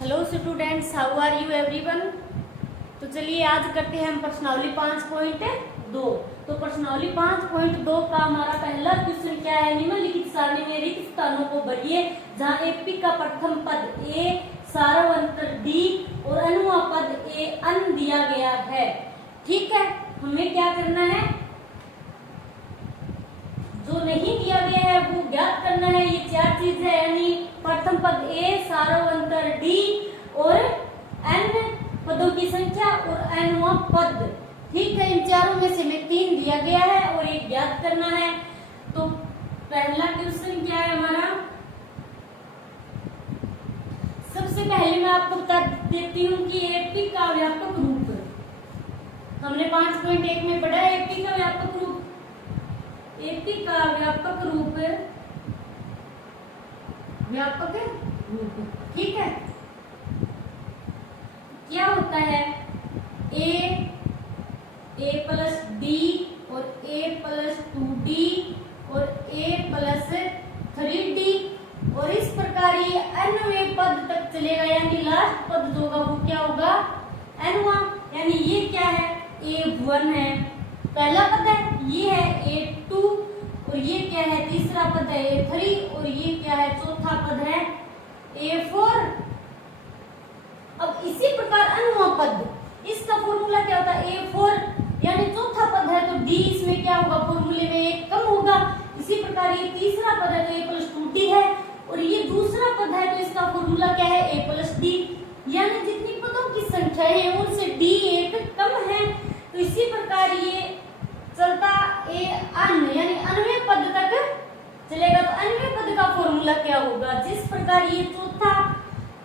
Hello students, how are you everyone. तो चलिए आज करते हैं हम प्रश्नावली 5.2। तो प्रश्नावली 5.2 का हमारा पहला क्वेश्चन क्या है, निम्नलिखित सारणी में रिक्त स्थानों को भरिए जहां एपी का प्रथम पद ए सार्वंतर डी और अनुवा पद ए अन दिया गया है। ठीक है, हमें क्या करना है, जो नहीं दिया गया है वो ज्ञात करना है। ये चार चीज है, यानी प्रथम पद ए सार्वंतर डी और एन पदों की संख्या और एनवा पद। ठीक है, इन चारों में से हमें 3 दिया गया है और एक ज्ञात करना है। तो पहला क्वेश्चन क्या है हमारा, सबसे पहले मैं आपको बता देती हूँ कि एपी का व्यापक रूप हमने 5.1 में पढ़ा है। एपी का व्यापक रूप, एपी का व्यापक रूप ठीक है, क्या होता है, ए प्लस डी और ए प्लस 2d और ए प्लस 3d और इस प्रकार ये nवें पद तक चलेगा, यानी लास्ट पद जो होगा वो क्या होगा, nवा। यानी ये क्या है, a1 है पहला पद है, ये है a2 और ये क्या है तीसरा पद है a3 और ये क्या है चौथा पद है a4। अब इसी प्रकार अनुवा पद, इसका फॉर्मूला क्या होता है, a4 यानी चौथा पद है तो d इसमें क्या होगा, फॉर्मूले में एक कम होगा। इसी प्रकार ये तीसरा पद है तो a प्लस 2d है और ये दूसरा पद है तो इसका फॉर्मूला क्या है, a प्लस d। यानी जितनी पदों की संख्या है उनसे d एक कम है। तो इसी प्रकार ये चलता ए अन यानी अन्य पद तक चलेगा। तो अन्य पद का फॉर्मूला क्या होगा, जिस प्रकार ये चौथा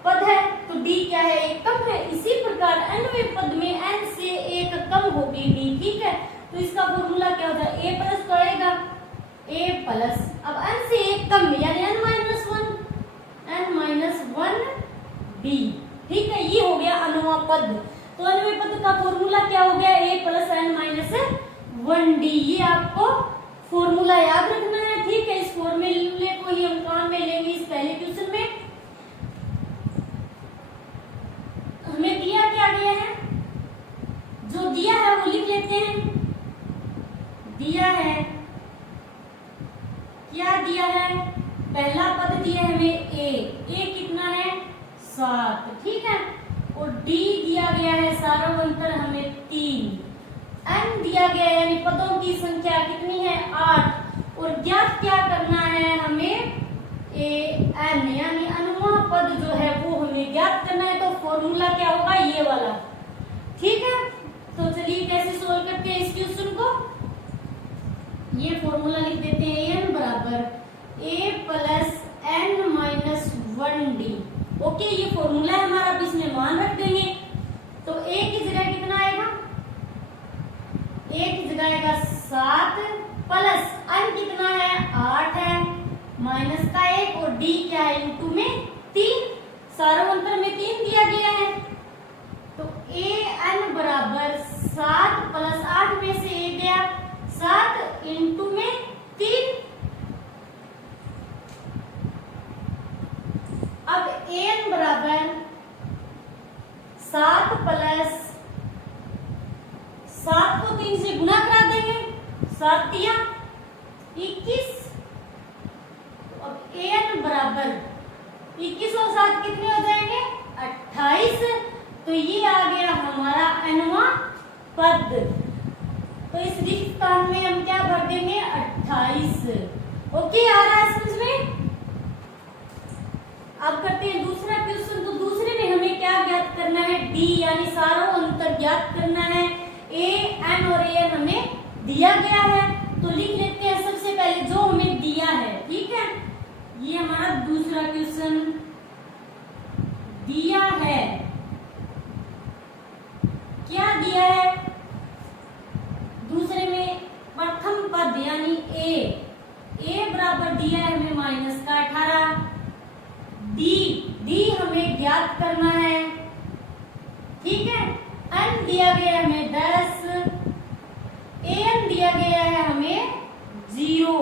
पद है तो d क्या है, एक कम है। इसी प्रकार अन्य पद में n से एक कम होगी d। ठीक है, तो इसका फॉर्मूला क्या होता है, a प्लस तो आएगा a प्लस, अब n से एक कम यानी n माइनस 1 d। ठीक है, ये हो गया अनुवा पद। तो अन्य पद का फॉर्मूला क्या हो गया, a plus n minus 1d। ये आपको फॉर्मूला याद रखना है। ठीक है, इस फॉर्मूले को ही हम काम में लेंगे इस पहले क्वेश्चन में। हमें दिया क्या गया है, जो दिया है वो लिख लेते हैं। दिया है, क्या दिया है, पहला पद दिया है हमें a कितना है 7। ठीक है, और d दिया गया है सार्वंतर हमें 3, n दिया गया है यानी पदों की संख्या कितनी है 8 और ज्ञात क्या करना है हमें an यानी अनुवा पद जो है वो हमें ज्ञात करना है। तो फॉर्मूला क्या होगा, ये वाला। ठीक है, तो चलिए कैसे सोल्व करते हैं इस क्वेश्चन को। ये फॉर्मूला लिख देते हैं, n बराबर a plus n minus 1d। Okay, ये फॉर्मूला है हमारा, अब इसमें मान रख देंगे। तो a की जगह कितना आएगा, a की जगह आएगा 7 प्लस n कितना है 8 है माइनस का 1 और d क्या है इनटू में 3, सार्वंतर में 3 दिया गया है। तो an बराबर 7 प्लस 8 में से 1 गया 7 इंटू में 3। अब an बराबर 7 प्लस 7 को 3 से गुणा करा देंगे, 7 दिया 21। अब an बराबर 21 और 7 कितने हो जाएंगे 28। तो ये आ गया हमारा nवा पद। तो इस रिक्त स्थान में हम क्या भर देंगे 28। ओके, आ रहा है समझ में। अब करते हैं दूसरा क्वेश्चन। तो दूसरे में हमें क्या ज्ञात करना है, d यानी सार्वंतर ज्ञात करना है। a n और a n हमें दिया गया है तो लिख लेते हैं सबसे पहले जो हमें दिया है। ठीक है, ये हमारा दूसरा क्वेश्चन दिया है। क्या दिया है, दूसरे में प्रथम पद यानी a बराबर दिया है हमें माइनस का 18, d हमें ज्ञात करना है। ठीक है, n दिया गया है हमें 10, an दिया गया है हमें 0।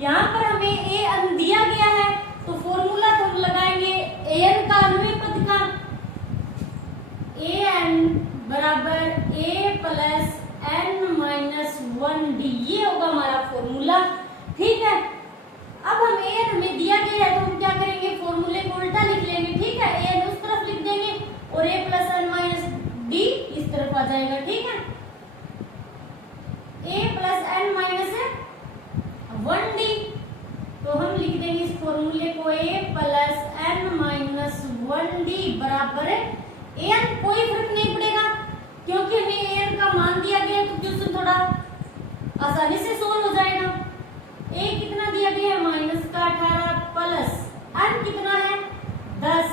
यहाँ पर हमें an दिया गया है तो फॉर्मूला तो हम लगाएंगे an का अन्वय पद का। डी बराबर ए एन। कोई फर्क नहीं पड़ेगा क्योंकि हमें ए एन का मान दिया गया तो क्वेश्चन थोड़ा आसानी से सोल्व हो जाएगा। ए कितना दिया गया है -18 प्लस एन कितना है 10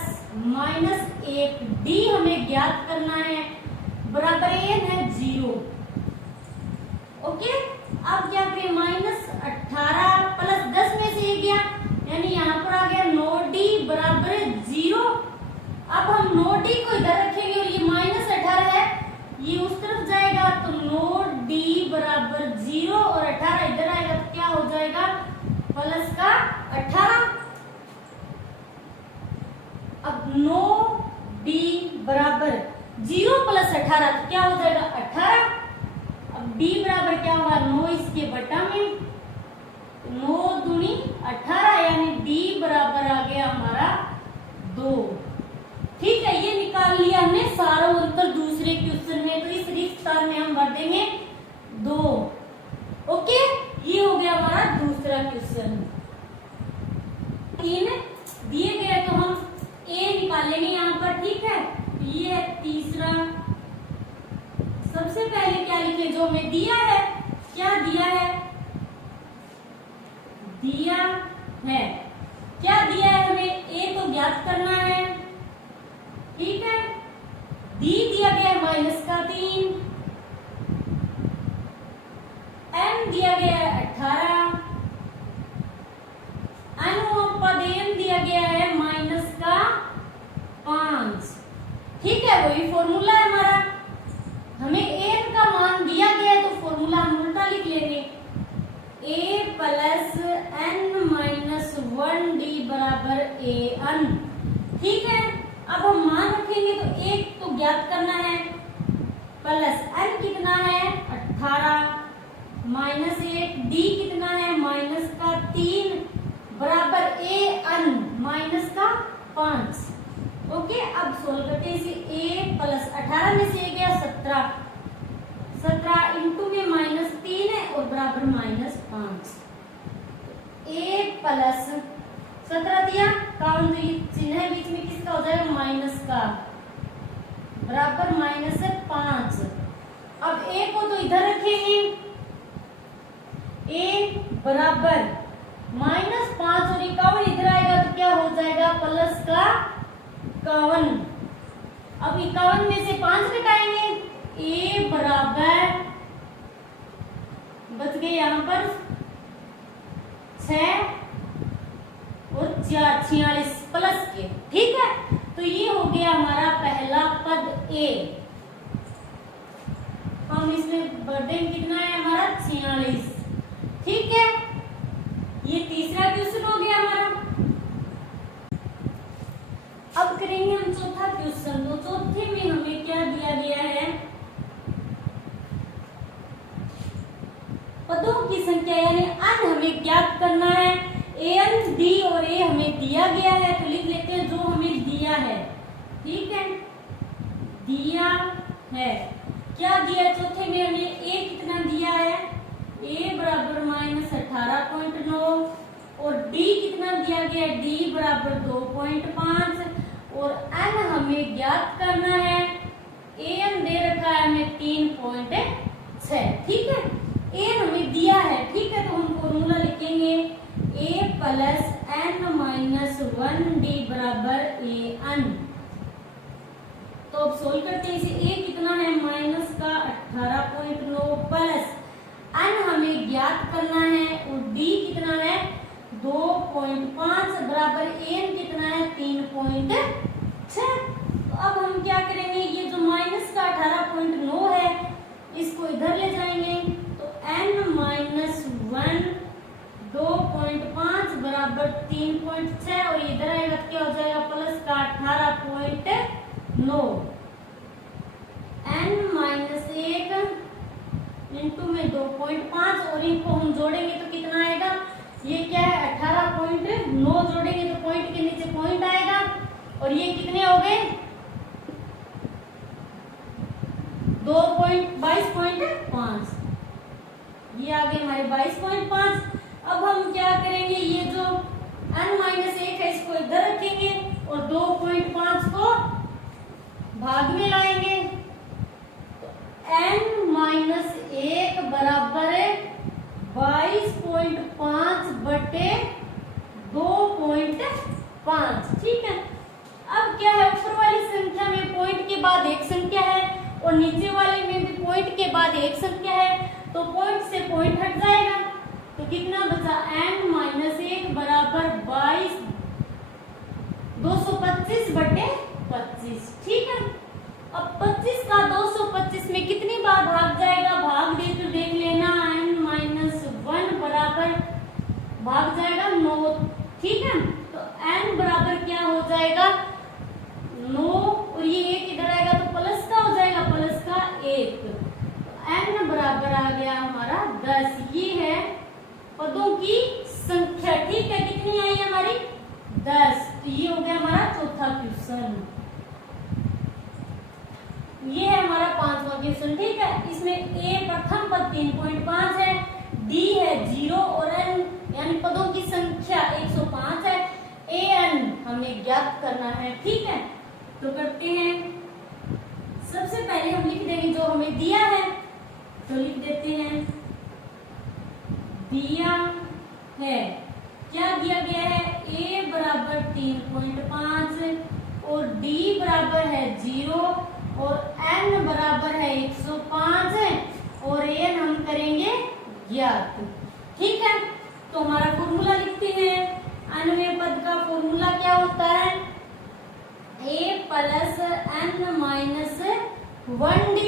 माइनस 1 डी हमें ज्ञात करना है बराबर एन है 0। ओके, अब क्या करें -18 प्लस 10 में से 1 गया यानी यहाँ पर आ गया 9d बराबर 0। अब हम 9d को इधर रखेंगे और ये -18 है ये उस तरफ जाएगा तो 9d बराबर 0 और 18 इधर आएगा तो क्या हो जाएगा प्लस का 18। अब 9d बराबर 0 प्लस 18 तो क्या हो जाएगा 18। अब d बराबर क्या होगा 9 इसके बटा में 9 दूनी 18 यानी d बराबर आ गया हमारा 2। ठीक है, ये निकाल लिया हमने सारा उत्तर दूसरे क्वेश्चन में। तो इस रिक्त स्थान में हम भर देंगे 2। ओके, ये हो गया हमारा दूसरा क्वेश्चन। 3 दिए गए तो हम a निकालेंगे यहाँ पर। ठीक है, ये है तीसरा। सबसे पहले क्या लिखे जो हमें दिया है, क्या दिया है क्या दिया है हमें a तो ज्ञात करना है। ठीक है, d दिया गया है -3, n दिया गया है 18, अनुपद n दिया गया है -5। ठीक है, वही फॉर्मूला है हमारा। हमें n का मान दिया गया है तो फॉर्मूला हम उल्टा लिख लेंगे a प्लस n - 1d बराबर an। ठीक है, अब हम मान रखेंगे तो एक तो ज्ञात करना है प्लस n कितना है 18 -1 d कितना है -3 बराबर an -5। ओके, अब सोल्व करते हैं इसे। a प्लस 18 में से गया 17 इंटू में -3 है और बराबर -5। a प्लस 17 दिया काउंट तो ये चिन्ह है बीच में किसका हो जाएगा माइनस का बराबर -5। अब a को तो इधर रखेंगे a बराबर -5 और 51 इधर आएगा तो क्या हो जाएगा प्लस का 51। अब 51 में से 5 घटाएंगे a बराबर बच गए यहाँ पर 6 और 46 प्लस के। ठीक है, तो ये हो गया हमारा पहला पद a। हम इसमें बर्डन कितना है हमारा 46। ठीक है, ये तीसरा क्वेश्चन हो गया हमारा। अब करेंगे हम चौथा क्वेश्चन। तो चौथे में हमें क्या दिया गया है पदों की संख्या यानी n हमें ज्ञात करना है। an d और a हमें दिया गया है तो लिख लेते हैं जो हमें दिया है। ठीक है, दिया है क्या दिया चौथे में हमें a कितना दिया है a बराबर -18.9 और d कितना दिया गया है d बराबर 2.5 और n हमें ज्ञात करना है an दे रखा है हमें 3.6। ठीक है, an हमें दिया है। ठीक है, तो हम फॉर्मूला लिखेंगे a प्लस n - 1d बराबर an। तो अब सोल्व करते हैं इसे। a कितना है -18.9 प्लस n हमें ज्ञात करना है और d कितना है 2.5 बराबर an कितना है 3.6। तो अब हम क्या करेंगे ये जो -18.9 है इसको इधर ले जाएंगे तो n - 2.5 बराबर 3.6 और इधर आएगा क्या हो जाएगा प्लस का 18.9 n - 1 इंटू में 2.5 और इनको हम जोड़ेंगे तो कितना आएगा ये क्या है 18.9 जोड़ेंगे तो पॉइंट के नीचे पॉइंट आएगा और ये कितने हो गए 22.5। ये आ गए हमारे 22.5। अब हम क्या करेंगे ये जो n - 1 है इसको इधर रखेंगे और 2.5 को और नीचे वाले में भी पॉइंट के बाद एक संख्या है, तो पॉइंट से पॉइंट हट जाएगा, तो कितना बचा n माइनस 1 बराबर 22 225 बटे 25। ठीक है, अब 25 का 225 में कितनी बार भाग जाएगा, भाग दे तो देख लेना, n माइनस 1 बराबर भाग जाएगा 9। ठीक है, तो n बराबर क्या हो जाएगा 9, और ये 1 इधर आएगा तो प्लस का हो जाएगा, प्लस का 1, तो n बराबर आ गया हमारा 10। ये है पदों की संख्या। ठीक है, कितनी आई हमारी 10। तो ये हो गया हमारा चौथा क्वेश्चन। ये है हमारा 5वां क्वेश्चन। ठीक है, इसमें a प्रथम पद 3.5 है, d है 0 और n यानी पदों की संख्या 105 है। an हमें ज्ञात करना है। ठीक है, तो करते हैं। सबसे पहले हम लिख देंगे जो हमें दिया है, तो लिख देते हैं दिया है, क्या दिया गया है, a बराबर 3.5 और d बराबर है 0 और n बराबर है 105 है, और an हम करेंगे ज्ञात। ठीक है, तो हमारा फॉर्मूला लिखते हैं। अन्वय पद का फॉर्मूला क्या होता है, a plus n minus 1d,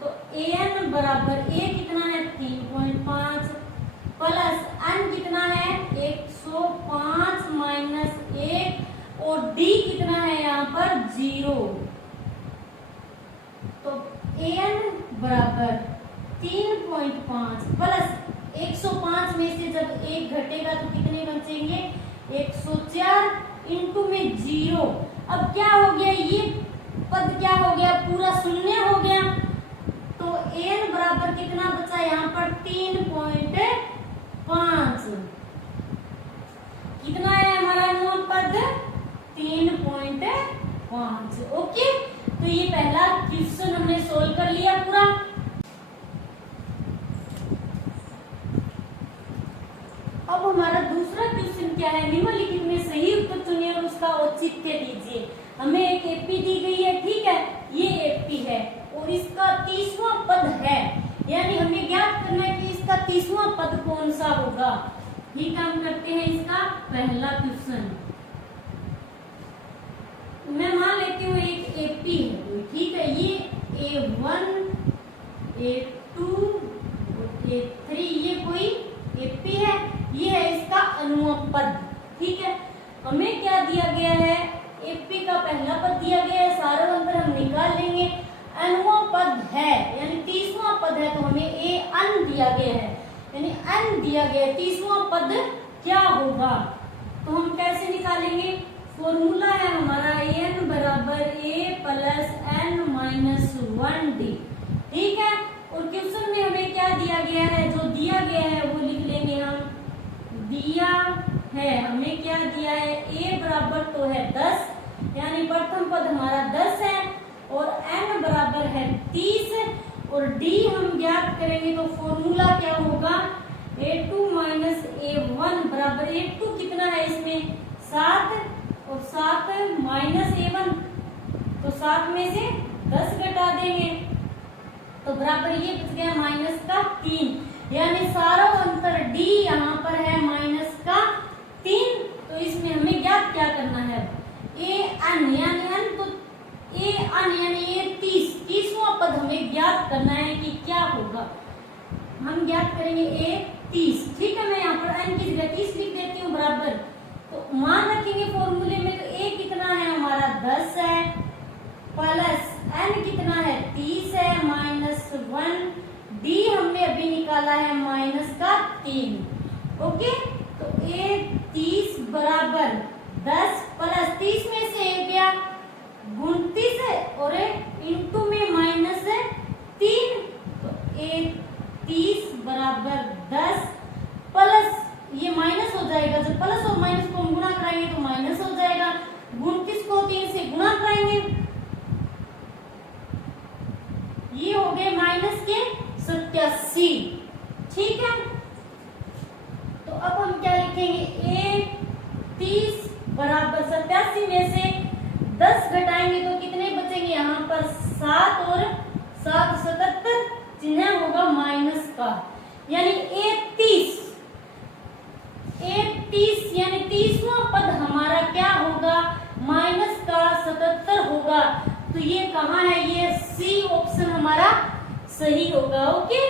तो an बराबर a कितना है 3.5 प्लस n कितना है 105 माइनस 1 और d कितना है यहाँ पर 0, तो an बराबर 3.5 प्लस 105 में से जब 1 घटेगा तो कितने बचेंगे 104 इंटू में 0। अब क्या हो गया, ये पद क्या हो गया, पूरा शून्य हो गया, तो n बराबर कितना बचा यहाँ पर 3.5। कितना है हमारा नॉन पद 3.5। ओके, तो ये पहला क्वेश्चन हमने सोल्व कर लिया पूरा। अब हमारा दूसरा क्वेश्चन क्या है, निम्नलिखित में सही उत्तर चुनिए और उसका औचित्य दीजिए। हमें एक एपी दी गई है। ठीक है, ये एपी है और इसका 30वां पद है, यानी हमें ज्ञात करना है कि इसका 30वां पद कौन सा होगा। ये काम करते हैं। इसका पहला क्वेश्चन मैं मान लेती हूँ एक एपी है। ठीक है, ये A1 A2 और A3 ये कोई एपी है, ये है इसका अनुमत पद। ठीक है, हमें क्या दिया गया है, एपी का पहला पद दिया गया है, सारा अंतर हम निकाल लेंगे। अनुमत पद है यानी 30वां पद है, तो हमें ए अन दिया गया है, यानी अन दिया गया है। 30वां पद क्या होगा, तो हम कैसे निकालेंगे, फॉर्मूला है हमारा एन बराबर ए प्लस एन माइनस 1d। ठीक है, और क्वेश्चन में हमें क्या दिया गया है, जो दिया गया है वो लिख लेंगे हम। दिया है हमें क्या दिया है, a बराबर तो है 10, यानी प्रथम पद हमारा 10 है, और n बराबर है 30, और d हम ज्ञात करेंगे तो फॉर्मूला क्या होगा, a2 माइनस a1 बराबर a2 कितना है इसमें 7, और 7 माइनस a1, तो 7 में से 10 घटा देंगे तो बराबर ये बच गया माइनस का 3, यानी सारा अंतर d यहाँ पर है माइनस का 3। तो इसमें हमें ज्ञात क्या करना है, ए अन यानी अन, तो ए अन यानी ये 30वां पद हमें ज्ञात करना है कि क्या होगा। हम ज्ञात करेंगे ए 30। ठीक है, मैं यहाँ पर n की जगह 30 लिख देती हूँ बराबर, तो मान रखेंगे फॉर्मूले में, तो ए कितना है हमारा 10 है, प्लस n कितना है 30 है, माइनस 1, d हमने अभी निकाला है माइनस का 3। ओके, तो a 30 बराबर 10 प्लस 30 में से एक गया 29 है, और इंटू में माइनस 3, तो a 30 बराबर 10 प्लस ये माइनस हो जाएगा, जब प्लस और माइनस को हम गुणा कराएंगे तो माइनस हो जाएगा, 29 को 3 से गुणा कराएंगे, ये हो गए माइनस के 87। ठीक है, तो अब 77 होगा। तो ये कहाँ है, ये सी ऑप्शन हमारा सही होगा। ओके,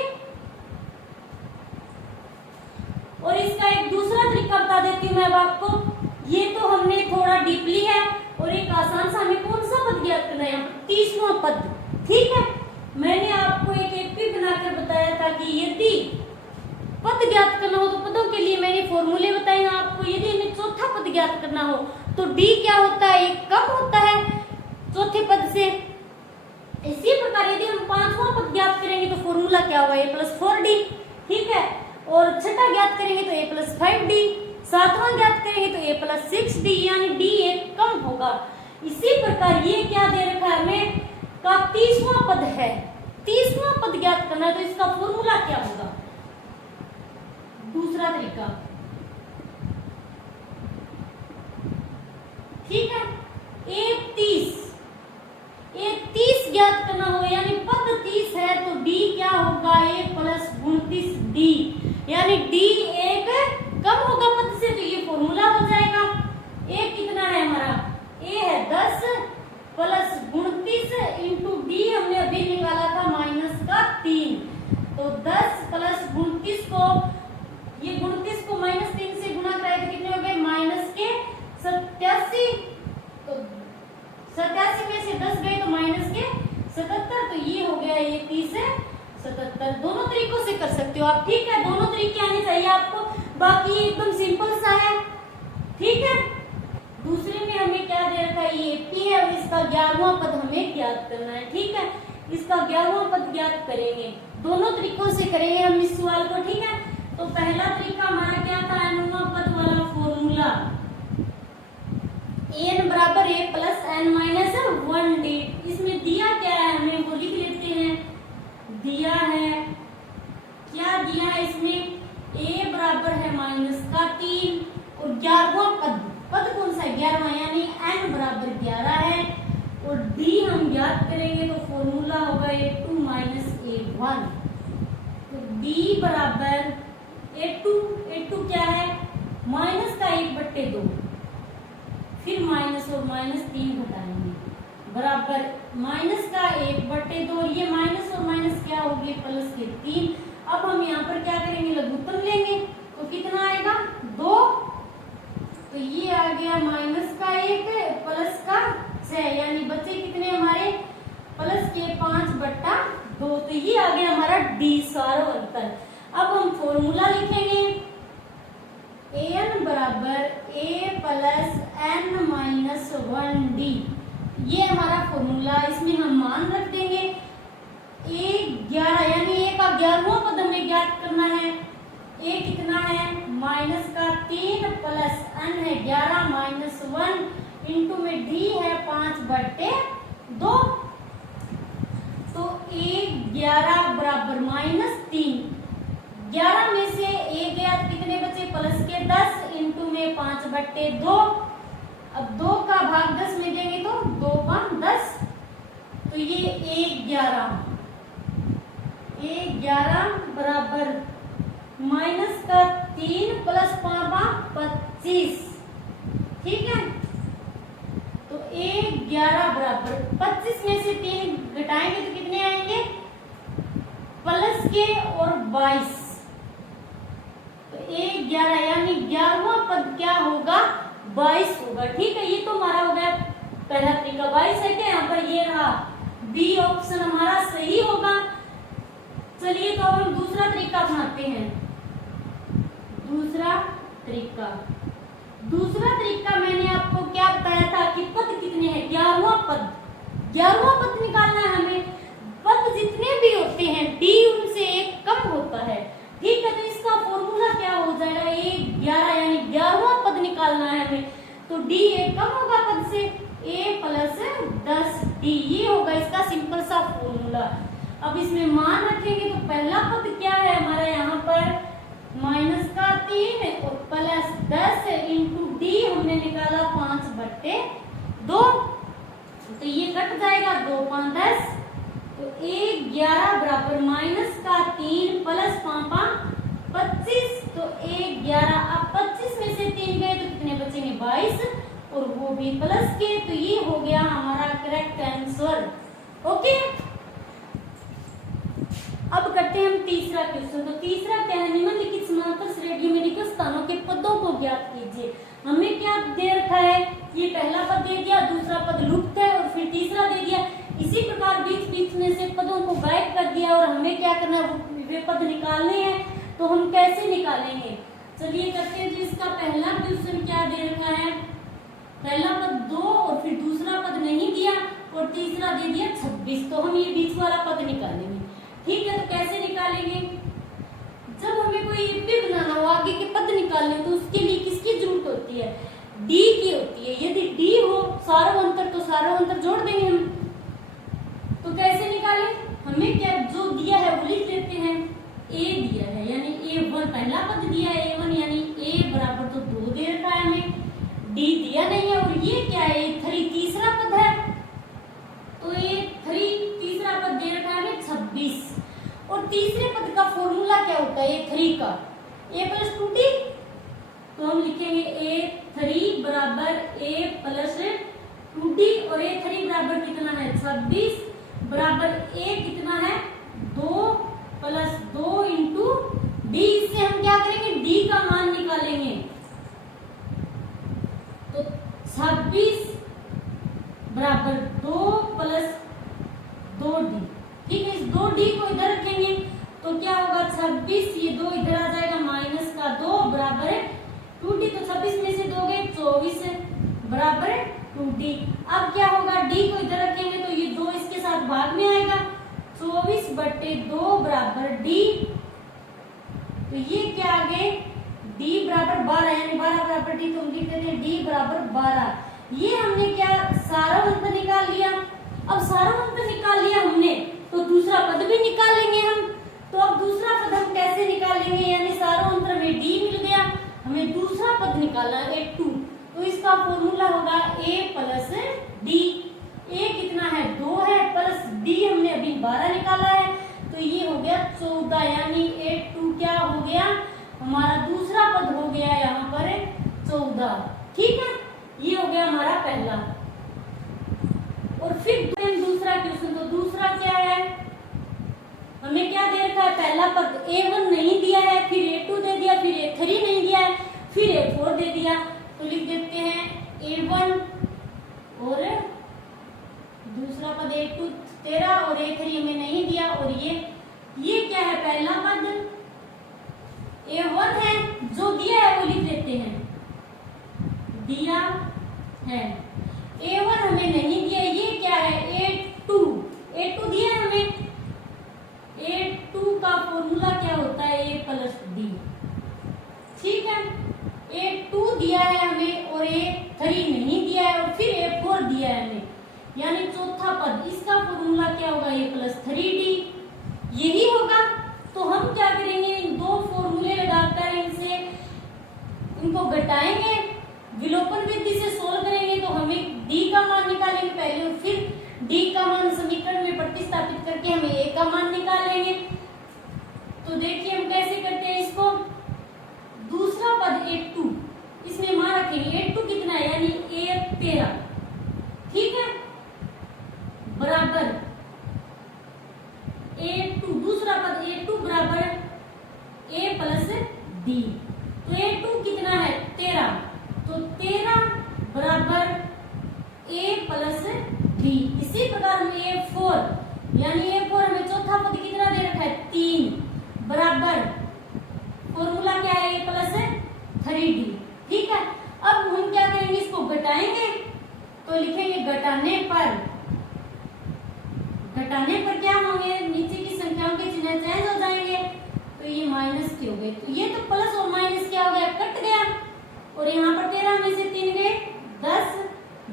और इसका एक दूसरा तरीका बता देती हूँ मैं अब आपको। ये तो हमने थोड़ा डीपली है, और एक आसान सा हमें कौन सा पद ज्ञात करना है, 30वां पद। ठीक है, मैंने आपको एक एपी बनाकर बताया था कि यदि पद ज्ञात करना हो तो पदों के लिए मैंने फॉर्मूले बताए हैं आपको। यदि हमें चौथा पद ज्ञात करना हो तो डी क्या होता है, एक कम होता है चौथे पद से। इसी प्रकार यदि हम 5वां पद ज्ञात करेंगे तो फॉर्मूला क्या होगा, a+4d। ठीक है, और छठा ज्ञात करेंगे तो a+5d, 7वां ज्ञात करेंगे तो a+6d, यानी d एक कम होगा। इसी प्रकार ये क्या दे रखा है हमें, का 30वां पद है, 30वां पद ज्ञात करना है तो इसका फॉर्मूला क्या होगा। दूसरा तरीका, ठीक है, a30 ज्ञात करना हो, यानी पद 30 है तो d क्या होगा, a+29d, यानी d एक कम होगा पद से, तो ये फॉर्मूला हो जाएगा। a कितना है हमारा, a है 10 प्लस 29 इंटू डी हमने अभी निकाला था -3, तो 10 प्लस 29 को, ये 29 को -3 से गुणा कराए तो कितने हो गए, -87, तो 87 में से 10 गए तो -77, तो ये हो गया 30-77। दोनों तरीकों से कर सकते हो आप। ठीक है, दोनों तरीके आने चाहिए आपको, बाकी एकदम सिंपल सा है। ठीक है, दूसरे में हमें क्या दे रखा है, ये एपी है और इसका 11वां पद हमें ज्ञात करना है। ठीक है, इसका 11वां पद ज्ञात करेंगे, दोनों तरीकों से करेंगे हम इस सवाल को। ठीक है, तो पहला तरीका हमारा क्या था, n वां पद वाला फॉर्मूला, n बराबर a+n-1d। इसमें दिया क्या है हमें वो लिख लेते हैं। दिया है, क्या दिया है इसमें, a बराबर है -3 और 11वां पद कौन सा है, 11वां, यानी n बराबर 11 है, और d हम ज्ञात करेंगे तो फॉर्मूला होगा a2 - a1। तो d बराबर a2 क्या है, -1/2, फिर माइनस और -3 घटाएंगे, बराबर -1/2, ये माइनस और माइनस क्या होगी, प्लस के 3। अब हम यहाँ पर क्या करेंगे, लघुत्तम लेंगे, तो कितना आएगा 2, तो ये आ गया -1 प्लस का 6, यानी बचे कितने हमारे, प्लस के 5/2, तो ये आ गया हमारा डी सारो अंतर। अब हम फॉर्मूला लिखेंगे, an बराबर a+n-1d, ये हमारा फॉर्मूला। इसमें हम मान रख देंगे a11, यानी a का 11वां पद हमें ज्ञात करना है। a कितना है, -3 प्लस n है 11 -1 इंटू में d है 5/2, तो a11 बराबर -3, 11 में से a गया तो कितने बचे, प्लस के 10 इंटू में 5/2। अब 2 का भाग 10 में देंगे तो 2 5 10, तो ये a11 बराबर -3 प्लस 5 25। ठीक है, तो a11 बराबर 25 में से 3 घटाएंगे तो कितने आएंगे, प्लस के और 22, तो a11 यानी 11वां पद क्या होगा, 22 होगा। ठीक है, ये तो हमारा हो गया पहला तरीका, 22 है क्या यहाँ पर, ये रहा बी ऑप्शन हमारा सही होगा। चलिए तो अब हम दूसरा तरीका अपनाते हैं। दूसरा तरीका मैंने आपको क्या बताया था कि पद कितने हैं, 11वां पद निकालना है हमें। पद जितने भी होते हैं डी उनसे एक कम होता है। ठीक है, तो इसका फॉर्मूला क्या हो जाएगा, a11, यानी 11वां पद निकालना है हमें, तो d एक कम होगा पद से, a+10d, ये होगा इसका सिंपल सा फॉर्मूला। अब इसमें मान रखेंगे तो पहला पद क्या है हमारा यहाँ पर, -3 और प्लस 10 इंटू डी हमने निकाला 5/2, तो ये कट जाएगा, 2 5 10, तो a11 बराबर -3 प्लस 5 25, तो a11, अब 25 में से 3 गए तो कितने बचेंगे, 22, और वो भी प्लस के, तो ये हो गया ओके। अब करते हैं हम तीसरा क्वेश्चन। तो तीसरा क्या है, निम्नलिखित समांतर श्रेणी में रिक्त स्थानों के पदों को ज्ञात कीजिए। हमें क्या दे रखा है, ये पहला पद दे दिया, दूसरा पद लुप्त है और फिर तीसरा दे दिया। इसी प्रकार बीच बीच में से पदों को गायब कर दिया और हमें क्या करना है, वे पद निकालने हैं। तो हम कैसे निकालेंगे, चलिए करते हैं। इसका पहला क्वेश्चन क्या दे रखा है, पहला पद 2 और फिर दूसरा पद नहीं दिया और तीसरा दे दिया 26। तो हम ये बीच वाला पद निकालेंगे। ठीक है, तो कैसे निकालेंगे, जब हमें कोई एपी बनाना हो, आगे के पद निकालने हो, तो उसके लिए किसकी जरूरत होती है, डी की होती है। यदि डी हो सारों अंतर, तो सारों अंतर जोड़ देंगे हम। तो कैसे निकालें, हमें क्या जो दिया है वो लिख लेते हैं। ए दिया है यानी A1 पहला पद दिया है A1 यानी A बराबर तो 2 दे रखा है हमें, डी दिया नहीं है। और ये क्या है, A3 तीसरा पद है, तो A3 तीसरा पद दे रखा है हमें 26। और तीसरे पद का फॉर्मूला क्या होता है A3 का, A + 2D। तो हम लिखेंगे A3 बराबर A + 2D और A3 बराबर कितना है 26 बराबर A कितना है 2 + 2 × D। इससे हम क्या करेंगे, D का मान निकालेंगे। तो 26 बराबर 2 + 2D। ठीक है, इस 2D को इधर रखेंगे तो क्या होगा 26, ये 2 इधर आ जाएगा माइनस का 2 बराबर 2D। तो 26 में से 2 गए 24 बराबर 2D। अब क्या होगा, D को इधर रखेंगे तो ये 2 इसके साथ भाग में आएगा, 24/2 बराबर D। तो ये क्या आ गए, D बराबर 12 यानी 12 बराबर D। तो हम लिख देते हैं D बराबर 12। ये हमने क्या सारा अंतर निकाल लिया। अब सारा अंतर निकाल लिया हमने, तो दूसरा पद भी निकाल लेंगे हम। तो अब दूसरा पद हम कैसे निकालेंगे, यानी सारा अंतर में D मिल गया, हमें दूसरा पद निकालना है A2। तो इसका फॉर्मूला होगा A + D। A कितना है 2 है, प्लस D हमने अभी 12 निकाला है, तो ये हो गया 14 यानी A2 क्या हो गया, हमारा दूसरा पद हो गया यहाँ पर 14। ठीक है, ये हो गया हमारा पहला। और फिर दूसरा क्वेश्चन। तो दूसरा क्या है, हमें क्या दे रखा है, पहला पद A1 नहीं दिया है, फिर A2 दे दिया, फिर A3 नहीं दिया है, फिर A4 दे दिया। तो लिख देते हैं A1 और दूसरा पद A2 13 और A3 हमें नहीं दिया। और ये क्या है, पहला पद A1 है, जो दिया है वो लिख लेते हैं, दिया है। A1 हमें नहीं दिया, ये क्या है A2 दिया है हमें। A2 का फॉर्मूला क्या होता है A + D। ठीक है, A2 दिया है हमें और A3 नहीं दिया है और फिर A4 दिया है हमें, यानी चौथा पद। इसका फॉर्मूला क्या होगा A + 3D, यही होगा। तो हम क्या करेंगे, इन दो फॉर्मूले लगाकर इनको घटाएंगे, विलोपन विधि से सोल्व करेंगे। तो हमें D का मान निकालेंगे पहले और फिर D का मान समीकरण में प्रतिस्थापित करके हमें A का मान निकालेंगे। तो देखिए हम कैसे करते हैं इसको। दूसरा पद A2, इसमें मान रखेंगे A2 कितना है, यानी A13। ठीक है, बराबर A2, दूसरा पद A2 बराबर A + D। तो A2 कितना है 13, तो 13 बराबर A + D। इसी प्रकार हम A4 यानी A4 हमें चौथा पद कितना दे रखा है 3 बराबर, फॉर्मूला क्या है A + 3D। ठीक है, अब हम क्या करेंगे, इसको घटाएंगे। तो लिखेंगे घटाने पर क्या होंगे, नीचे की संख्याओं के चिन्ह चेंज हो जाएंगे। तो ये माइनस के हो गए, तो ये तो प्लस और माइनस क्या हो गया, कट गया। और यहाँ पर 13 में से 3 गए 10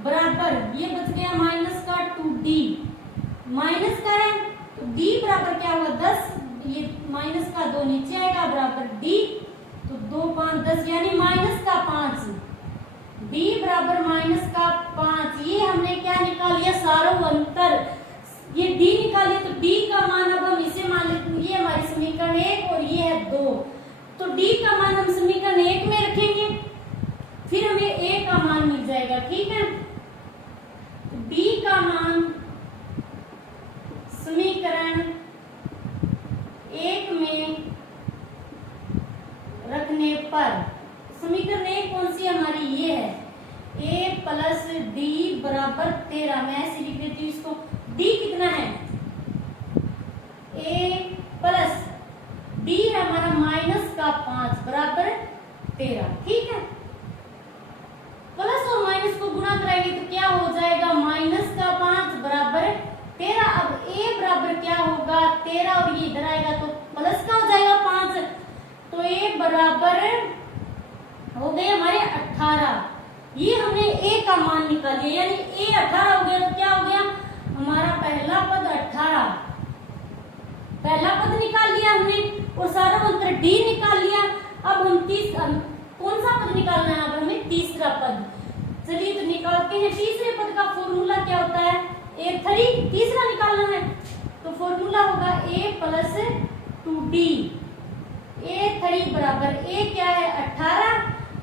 बराबर, ये बच गया माइनस का 2D। माइनस का है तो D बराबर क्या होगा 10, ये माइनस का 2 नीचे आएगा बराबर D। तो 2 5 10 यानी माइनस का 5, D बराबर माइनस का 5। ये हमने क्या निकाल लिया, सारों अंतर। ये D निकालिए तो D का मान अब हम इसे मान लेते हैं, ये हमारी समीकरण 1 और ये है 2। तो D का मान हम समीकरण 1 में रखेंगे, फिर हमें A का मान मिल जाएगा। ठीक है, तो D का मान रखने पर समीकरण एक कौन सी हमारी ये है, a प्लस डी बराबर 13। मैं ऐसे लिख देती हूँ इसको, d कितना है, a प्लस d है हमारा -5 बराबर 13। ठीक है, प्लस और माइनस को गुणा कराएंगे तो क्या हो जाएगा, -5 बराबर 13। अब a बराबर क्या होगा 13 और ये इधर आएगा तो प्लस का हो जाएगा 5, तो a बराबर हो गए हमारे 18। ये हमने a का मान निकाल लिया, यानी a 18 हो गया तो क्या हो गया हमारा पहला पद 18, पहला पद निकाल लिया हमने और सारा अंतर d निकाल लिया। अब हम कौन सा पद निकालना है, अब हमें तीसरा पद। चलिए तो निकालते हैं। तीसरे पद का फॉर्मूला क्या होता है, a3, तीसरा निकालना है तो फॉर्मूला होगा a प्लस 2d। a3 बराबर a क्या है 18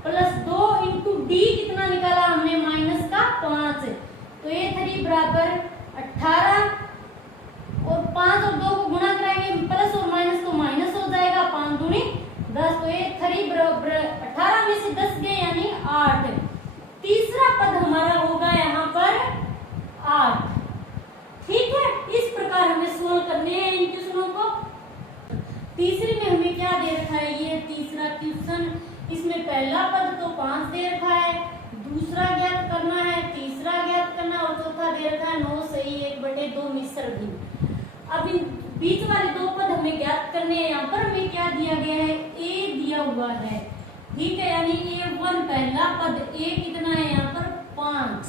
प्लस 2 इंटू d कितना निकाला हमने -5, तो a3 बराबर 18 और 5 और 2 को गुणा कराएंगे प्लस और माइनस तो माइनस हो जाएगा, 5 दूनी 10, तो a3 बराबर 18 में से 10 गए यानी 8। तीसरा पद हमारा होगा यहाँ पर 8। ठीक है, इस प्रकार हमें सोल्व करने हैं इन क्वेश्चनों को। तीसरे में हमें क्या दे रखा है, ये तीसरा क्वेश्चन, इसमें पहला पद तो 5 दे रखा है, दूसरा ज्ञात करना है, तीसरा ज्ञात करना और चौथा दे रखा है 9 सही 1/2 मिश्र भिन्न। अब इन बीच वाले दो पद हमें ज्ञात करने हैं। यहाँ पर हमें क्या दिया गया है, a दिया हुआ है। ठीक है, यानी a1 पहला पद, a कितना है यहाँ पर 5।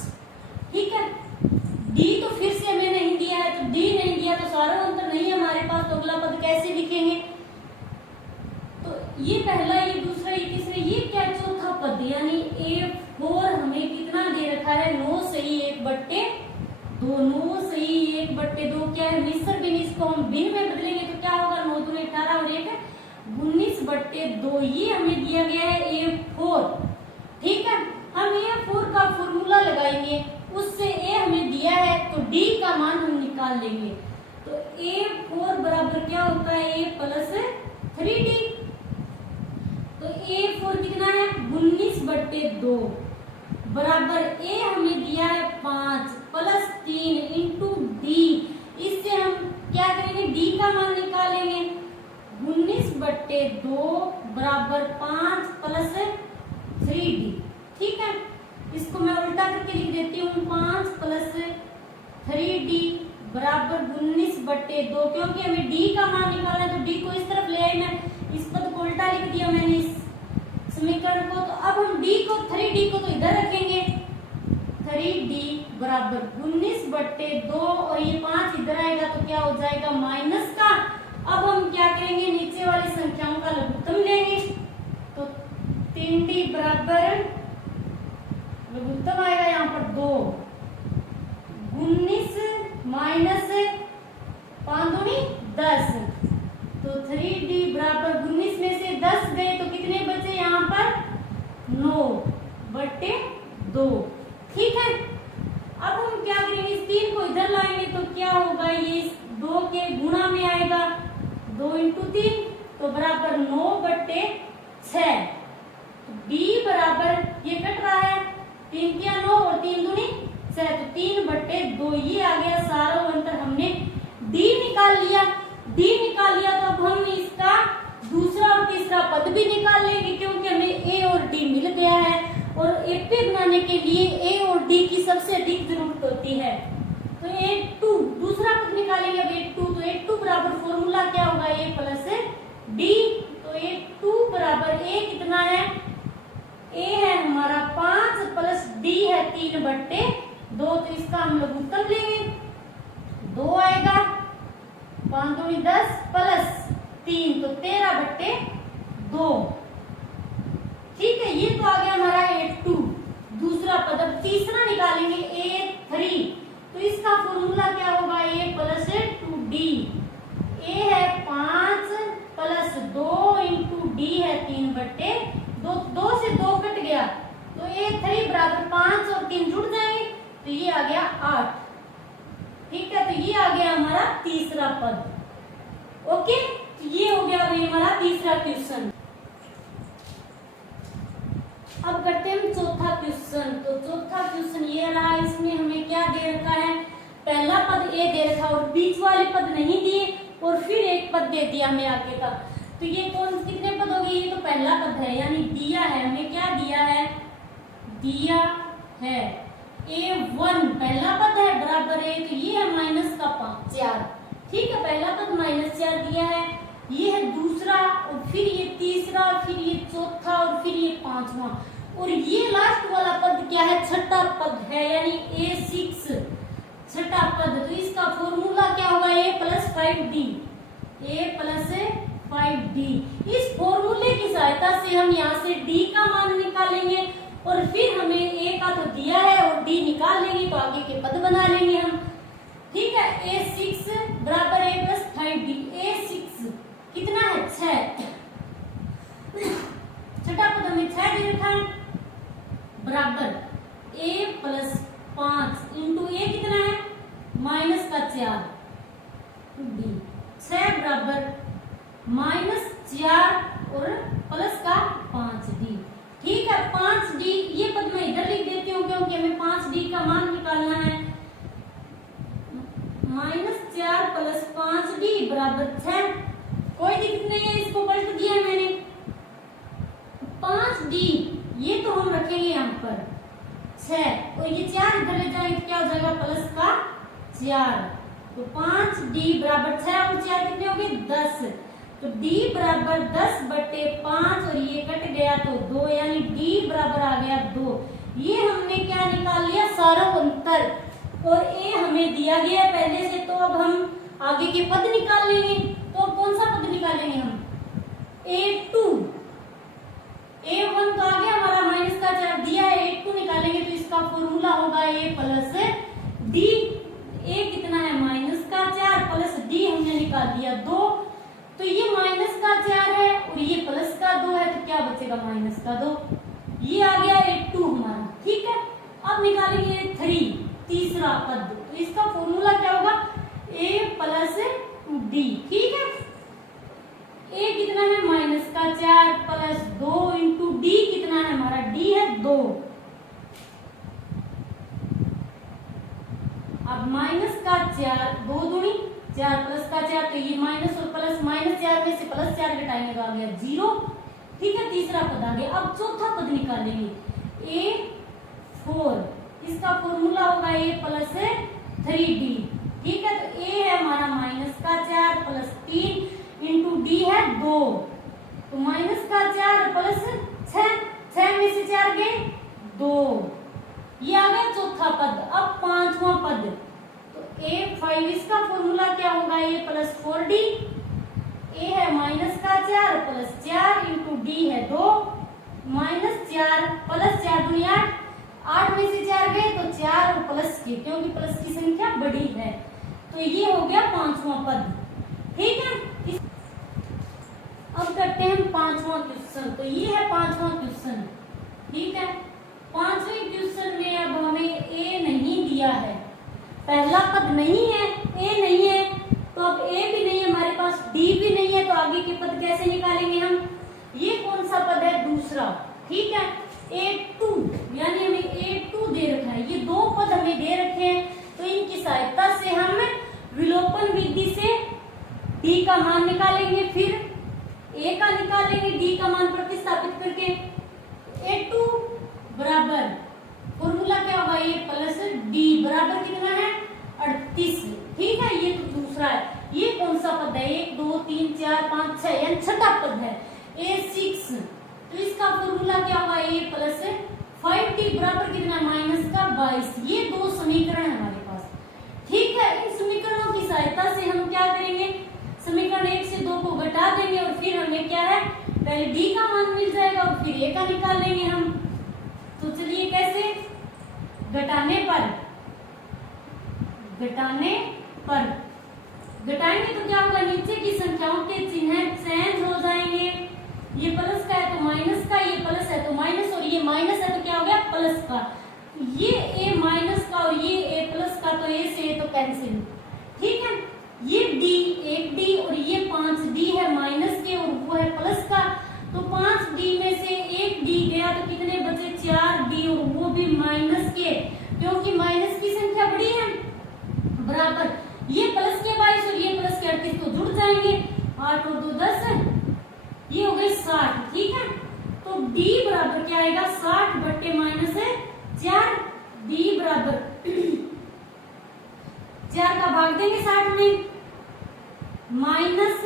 ठीक है, d तो फिर से हमें नहीं दिया है, तो d नहीं दिया तो सारा अंतर नहीं है हमारे पास, तो अगला पद कैसे लिखेंगे, तो ये पहला, ये दूसरा, ये तीसरा, ये क्या चौथा पद, यानी a4 हमें कितना दे रखा है 9 सही 1/2। 9 सही 1/2 क्या है मिश्र भिन्न, इसको हम भिन्न में बदलेंगे तो क्या होगा 9 दूनी 18 और 1 19/2, ये हमें दिया गया है a4। ठीक है, हम a4 का फॉर्मूला लगाएंगे, उससे a हमें दिया है तो d का मान हम निकाल लेंगे। तो a4 बराबर क्या होता है a प्लस 3d, तो a4 कितना है 19/2 बराबर a हमें दिया है 5 प्लस 3 इंटू d। इससे हम क्या करेंगे, d का मान निकालेंगे, 19/2 बराबर 5 प्लस 3d। ठीक है, इसको मैं उल्टा करके लिख देती हूँ, 5 प्लस 3d बराबर 19/2, क्योंकि हमें d का मान निकालना है तो d को इस तरफ ले आए, मैं इस पद को उल्टा लिख दिया मैंने इस समीकरण को। तो अब हम d को 3d को तो इधर रखेंगे, 3d बराबर 19/2 और ये 5 इधर आएगा तो क्या हो जाएगा माइनस का। अब हम क्या करेंगे, नीचे वाली संख्याओं का लघुत्तम लेंगे, तो 3d बराबर लघुत्तम आएगा यहाँ पर 2, 19 माइनस 5 दूनी 10, तो 3d बराबर 19 में से 10 गए तो कितने बचे यहाँ पर 9/2। ठीक है, अब हम क्या करेंगे, इस 3 को इधर लाएंगे तो क्या होगा, ये 2 के गुणा में आएगा, 2 इंटू 3 तो बराबर 9/6। b बराबर ये कट रहा है, 3 क्या 9 और 3 दूनी 6, तो 3/2 ये आ गया। सारा अंतर हमने d निकाल लिया, d निकाल लिया तो अब हम इसका दूसरा और तीसरा पद भी निकाल लेंगे, क्योंकि हमें a और d मिल गया है और AP बनाने के लिए a और d की सबसे अधिक जरूरत होती है। तो a2 दूसरा पद निकालेंगे, अब a2, तो a2 बराबर फॉर्मूला क्या होगा a प्लस d, तो a2 बराबर a कितना है, a है हमारा 5 प्लस d है 3/2, तो इसका हम लघुत्तम लेंगे, 2 आएगा, 5 दूनी 10 प्लस 3 तो 13/2। ठीक है, ये तो आ गया हमारा a2 दूसरा पद। अब तीसरा निकालेंगे a3, तो इसका फॉर्मूला क्या होगा a प्लस 2d। a है 5 प्लस 2 इंटू d है 3/2, 2 से 2 कट गया तो a3 बराबर 5 और 3 जुड़ जाएंगे तो ये आ गया 8। ठीक है, तो ये आ गया हमारा तीसरा पद। ओके, ये हो गया भाई हमारा तीसरा क्वेश्चन। अब करते हैं हम चौथा क्वेश्चन। तो चौथा क्वेश्चन ये रहा, इसमें हमें क्या दे रखा है, पहला पद ए दे रखा और बीच वाले पद नहीं दिए और फिर एक पद दे दिया हमें आगे का। तो ये कौन कितने पद हो गए, ये तो पहला पद है, यानी दिया है हमें, क्या दिया है, दिया है A1 पहला पद है बराबर है, तो ये है -4। ठीक है, पहला पद -4 दिया है, ये है दूसरा और फिर ये तीसरा, फिर ये चौथा और फिर ये पांचवा, और ये लास्ट वाला पद क्या है, छठा पद है, यानी A6 छठा पद। तो इसका फॉर्मूला क्या होगा, A + 5D, A + 5D। इस फॉर्मूले की सहायता से हम यहाँ से D का मान निकालेंगे और फिर हमें A का तो दिया है और D निकाल लेंगे तो आगे के पद बना लेंगे हम। ठीक है, A6 बराबर A + 5D। A6 कितना है, 6, छठा पद हमें 6 दे रखा है, बराबर A + 5 इंटू A कितना है, -4 D, 6 बराबर -4 और +5D। ठीक है, 5D ये पद मैं इधर लिख देती हूँ क्योंकि हमें 5D का मान निकालना है। -4 + 5D बराबर 6, कोई दिक्कत नहीं है, इसको पलट दिया मैंने। 5D ये तो हम रखेंगे यहाँ पर 6 और ये 4 इधर ले जाएंगे तो क्या हो जाएगा, +4। तो 5D बराबर 6 और 4 कितने हो गए, 10। तो D बराबर 10/5 और ये कट गया तो 2, यानी D बराबर आ गया 2। ये हमने क्या निकाल लिया, सारों अंतर, और A हमें दिया गया पहले से, तो अब हम आगे के पद निकाल लेंगे। तो अब कौन सा पद निकालेंगे हम, A2, A1 तो आ गया हमारा -4 दिया है, A2 निकालेंगे तो इसका फॉर्मूला होगा A + D। A कितना है, -4 प्लस D हमने निकाल दिया 2, तो ये -4 है और ये +2 है, तो क्या बचेगा, -2। ये आ गया A2 हमारा। ठीक है, अब निकालेंगे 3 तीसरा पद, तो इसका फॉर्मूला क्या होगा, A + D। ठीक है, A कितना है, -4 + 2 इंटू D कितना है हमारा, D है 2। अब -4 2 दूनी 4 +4, तो ये माइनस और प्लस, -4 में से +4 घटाएंगे तो आ गया 0। ठीक है, तीसरा पद आ गया। अब चौथा पद निकालेंगे, A4, इसका फॉर्मूला होगा A + 3D। ठीक है, तो A है हमारा -4 + 3 इंटू D है 2, तो -4 + 6 में से 4 गए 2, ये आ गया चौथा पद। अब पांचवा पद, तो A5, इसका फॉर्मूला क्या होगा, A + 4D। A है -4 + 4 इंटू D है 2, -4 + 4 दूनी 8, 8 में से 4 गए तो 4 और प्लस की, क्योंकि प्लस की संख्या बड़ी है, तो ये हो गया पांचवा पद। ठीक है, अब करते हैं हम पांचवा क्वेश्चन। तो ये है पांचवा क्वेश्चन। ठीक है, पांचवें क्वेश्चन में अब हमें A नहीं दिया है, पहला पद नहीं है, A नहीं है, तो अब A भी नहीं है हमारे पास, D भी नहीं है, तो आगे के पद कैसे निकालेंगे हम। ये कौन सा पद है, दूसरा। ठीक है, A2, यानी हमें A2 दे रखा है, ये दो पद हमें दे रखे हैं, तो इनकी सहायता से हम विलोपन विधि से D का मान निकालेंगे, फिर A का निकालेंगे, D का मान प्रतिस्थापित करके। A2 बराबर फॉर्मूला क्या होगा, A + D बराबर कितना है, 38। ठीक है, ये तो दूसरा है। ये कौन सा पद है, 1 2 3 4 5 6, यानी छठा पद है A6। तो इसका फॉर्मूला क्या होगा, A + 5D बराबर कितना, -22। ये दो समीकरण है हमारे पास। ठीक है, इन समीकरणों की सहायता से हम क्या करेंगे, समीकरण 1 से 2 को घटा देंगे और फिर हमें क्या है, पहले D का मान मिल जाएगा और फिर A का निकाल लेंगे हम। तो चलिए कैसे, घटाने पर घटाएंगे तो क्या होगा, नीचे की संख्याओं के चिन्ह चेंज हो जाएंगे, ये प्लस का है तो माइनस का, ये प्लस है तो माइनस, और ये माइनस है तो क्या हो गया, प्लस का। ये A माइनस का और ये A प्लस का, तो A से A तो कैंसिल। ठीक है, ये D 1D और ये 5D है 4 का भाग देंगे 60 में, माइनस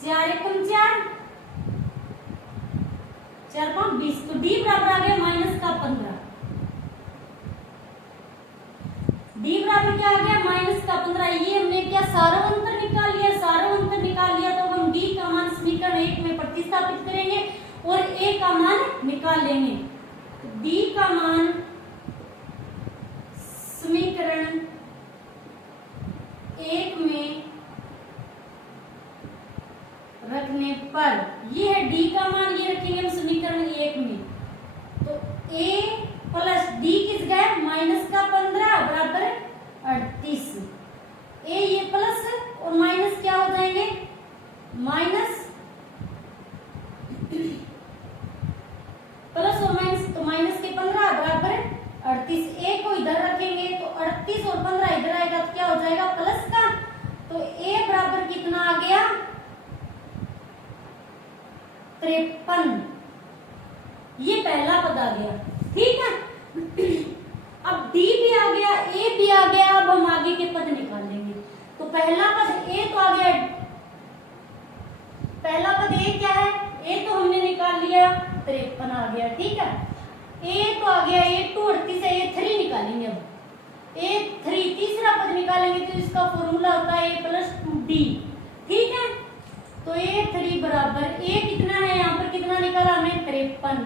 4 एकम 4, 4 5 20, तो डी बराबर आ गया माइनस का 15। डी बराबर क्या आ गया माइनस का 15। ये हमने क्या सारों अंतर निकाल लिया, सारों अंतर निकाल लिया तो हम डी का मान समीकरण 1 में प्रतिस्थापित करेंगे और ए का मान निकाल लेंगे। तो डी का मान समीकरण 1 में रखने पर, ये है डी का मान, ये रखेंगे हम समीकरण 1 में, तो a प्लस डी किस गया माइनस का 15 बराबर 38। ए ये प्लस और माइनस क्या हो जाएंगे, माइनस प्लस और माइनस, तो माइनस के 15 बराबर 38। ए को इधर रखेंगे तो 38 और 15 इधर आएगा तो क्या हो जाएगा प्लस का, तो ए बराबर कितना आ गया 53। ये पहला पद आ गया, ठीक है। अब डी भी आ गया, ए भी आ गया, अब हम आगे के पद निकाल लेंगे। तो पहला पद ए तो आ गया, पहला पद ए क्या है, ए तो हमने निकाल लिया 53 आ गया, ठीक है। ए तो आ गया ए 2 38 है, ए 3 निकालेंगे। अब ए 3 तीसरा पद निकालेंगे तो इसका फॉर्मूला होता है ए प्लस 2डी, ठीक है। तो ए 3 बराबर ए कितना है, यहाँ पर कितना निकाला हमने 53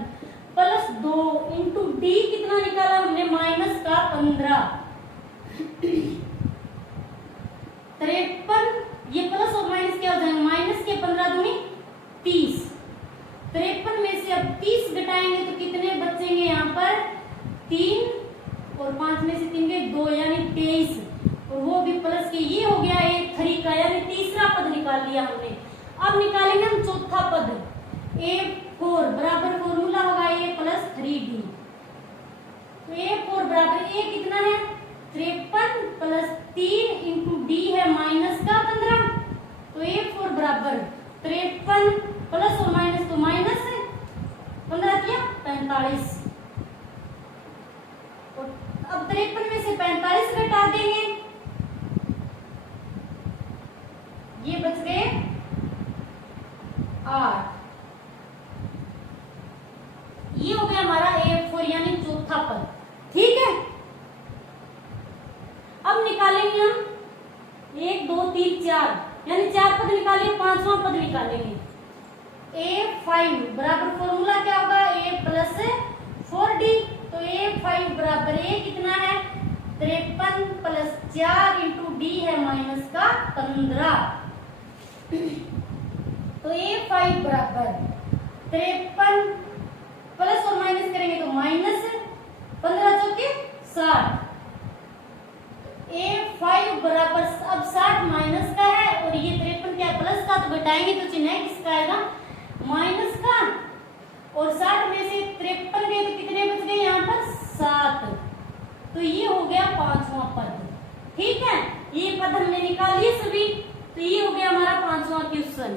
प्लस 2 इंटू डी कितना निकाला हमने माइनस का 15। 53, ये प्लस और माइनस क्या हो जाएगा, माइनस के 15 दूनी 30। 53 में से अब 30 घटाएंगे तो कितने बचेंगे यहाँ पर 3 और 5 में से 3 गए 2 यानी 23, और वो भी प्लस के, ये हो गया ए 3 का, यानी तीसरा पद निकाल लिया हमने। अब निकालेंगे हम चौथा पद, A4 बराबर फॉर्मूला होगा A प्लस 3D। तो A4 बराबर A कितना है 53 प्लस 3 इंटू डी है माइनस का 15। तो A4 बराबर 53 प्लस और माइनस, तो माइनस है 15 किया 45। अब 53 में से 45 घटा देंगे, ये बच गए 8। ये हो गया हमारा A4 यानी चौथा पद, ठीक है। अब निकालेंगे हम 1 2 3 4 यानी 4 पद निकालिए, 5वां पद निकालेंगे। A5 बराबर फॉर्मूला क्या होगा A प्लस 4D। तो A5 बराबर A कितना है 53 प्लस 4 इंटू डी है माइनस का 15। तो A5 बराबर 53 प्लस और माइनस करेंगे तो माइनस 15 चौके 60। A5 बराबर अब 60 माइनस का है और ये 53 क्या प्लस का, तो घटाएंगे तो चिन्ह किसका आएगा माइनस का, और 60 में से 53 गए तो कितने बच गए यहाँ पर 7। तो ये हो गया 5वां पद, ठीक है। ये पद हमने निकाल लिए सभी, तो ये हो गया हमारा 5वां क्वेश्चन।